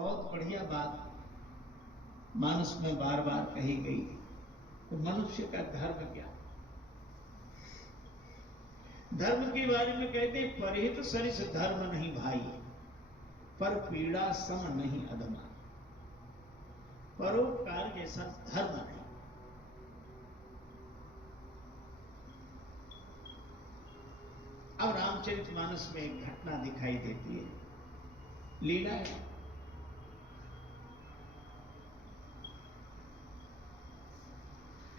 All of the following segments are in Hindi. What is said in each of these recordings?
बहुत बढ़िया बात मानस में बार बार कही गई। तो मनुष्य का धर्म क्या? धर्म के बारे में कहते परहित सरिस धर्म नहीं भाई, पर पीड़ा सम नहीं अधमा। परोपकार जैसा धर्म नहीं। अब रामचरितमानस में एक घटना दिखाई देती है, लीला है।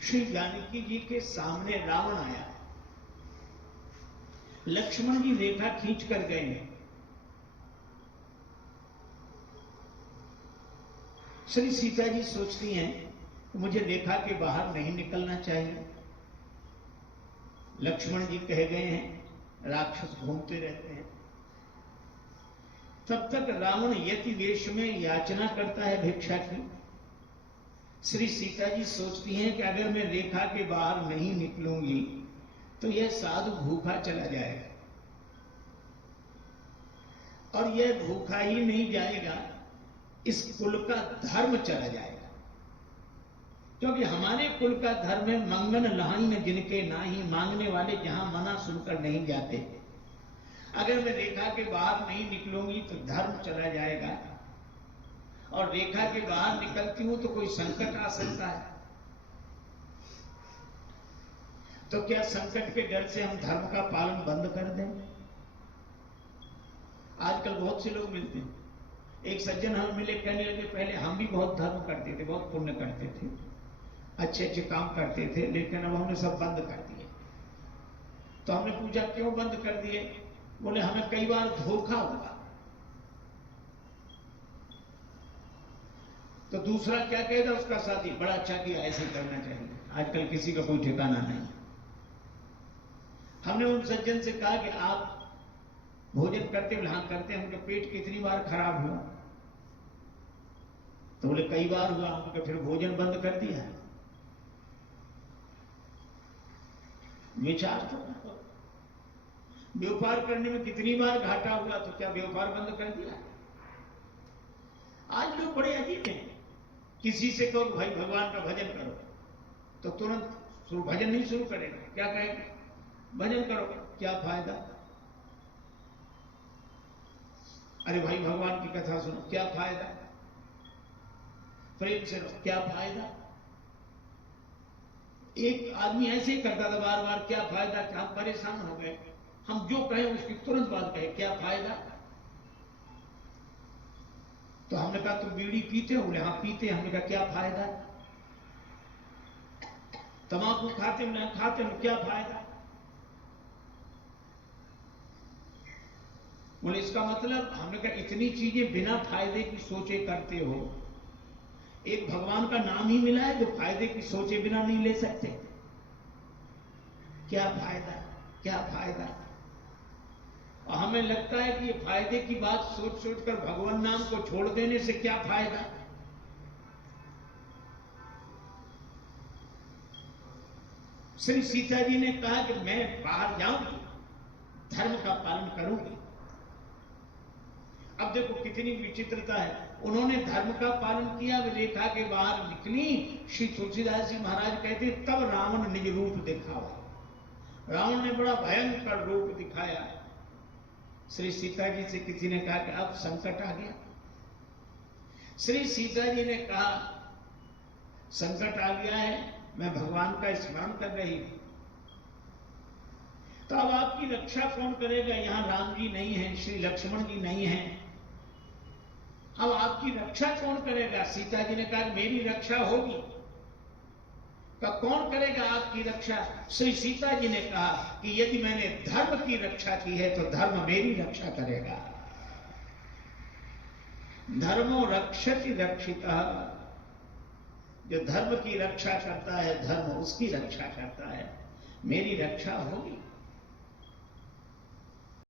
श्री जानकी जी के सामने रावण आया, लक्ष्मण जी रेखा खींच कर गए हैं। श्री सीता जी सोचती हैं मुझे रेखा के बाहर नहीं निकलना चाहिए। लक्ष्मण जी कह गए हैं राक्षस घूमते रहते हैं। तब तक रावण यति वेश में याचना करता है भिक्षा की। श्री सीता जी सोचती हैं कि अगर मैं रेखा के बाहर नहीं निकलूंगी तो यह साधु भूखा चला जाएगा, और यह भूखा ही नहीं जाएगा, इस कुल का धर्म चला जाएगा। क्योंकि हमारे कुल का धर्म है मंगन लहाई में जिनके नाही, मांगने वाले जहां मना सुनकर नहीं जाते। अगर मैं रेखा के बाहर नहीं निकलूंगी तो धर्म चला जाएगा, और रेखा के बाहर निकलती हूं तो कोई संकट आ सकता है। तो क्या संकट के डर से हम धर्म का पालन बंद कर दें? आजकल बहुत से लोग मिलते हैं। एक सज्जन हम मिले, कहने लगे पहले हम भी बहुत धर्म करते थे, बहुत पुण्य करते थे, अच्छे अच्छे काम करते थे, लेकिन अब हमने सब बंद कर दिए। तो हमने पूछा क्यों बंद कर दिए? बोले हमें कई बार धोखा हुआ। तो दूसरा क्या कहता उसका साथी, बड़ा अच्छा किया, ऐसे करना चाहिए। आजकल किसी का कोई ठिकाना नहीं। हमने उन सज्जन से कहा कि आप भोजन करते? बोले हाँ करते हैं। उनके पेट कितनी बार खराब हुआ? तो बोले कई बार हुआ। हमने फिर भोजन बंद कर दिया। विचार तो व्यापार करने में कितनी बार घाटा हुआ, तो क्या व्यापार बंद कर दिया? आज लोग बड़े अजीब हैं। किसी से कहो भाई भगवान का भजन करो तो तुरंत भजन नहीं शुरू करेगा। क्या कहेगा? भजन करो। क्या फायदा? अरे भाई भगवान की कथा सुनो। क्या फायदा? प्रेम से रहो। क्या फायदा? एक आदमी ऐसे ही करता था बार बार, क्या फायदा? क्या हम परेशान हो गए। हम जो कहें उसकी तुरंत बात कहे, क्या फायदा? तो हमने कहा तुम बीड़ी पीते हो? बोले हाँ पीते। हमने कहा क्या फायदा? तंबाकू खाते हो? खाते हो। क्या फायदा? बोले इसका मतलब, हमने कहा इतनी चीजें बिना फायदे की सोचे करते हो, एक भगवान का नाम ही मिला है जो फायदे की सोचे बिना नहीं ले सकते। क्या फायदा? क्या फायदा? और हमें लगता है कि ये फायदे की बात सोच सोच कर भगवान नाम को छोड़ देने से क्या फायदा। श्री सीता जी ने कहा कि मैं बाहर जाऊंगी, धर्म का पालन करूंगी। अब देखो कितनी विचित्रता है। उन्होंने धर्म का पालन किया, रेखा के बाहर निकली। श्री तुलसीदास जी महाराज कहते तब रावण निज रूप दिखावा। रावण ने बड़ा भयंकर रूप दिखाया। श्री सीता जी से किसी ने कहा कि अब संकट आ गया। श्री सीता जी ने कहा संकट आ गया है, मैं भगवान का स्मरण कर रही हूं। तो अब आपकी रक्षा कौन करेगा? यहां राम जी नहीं है, श्री लक्ष्मण जी नहीं है, अब आपकी रक्षा कौन करेगा? सीता जी ने कहा मेरी रक्षा होगी। का कौन करेगा आपकी रक्षा? श्री सीता जी ने कहा कि यदि मैंने धर्म की रक्षा की है तो धर्म मेरी रक्षा करेगा। धर्मो रक्षति रक्षितः। जो धर्म की रक्षा करता है, धर्म उसकी रक्षा करता है। मेरी रक्षा होगी।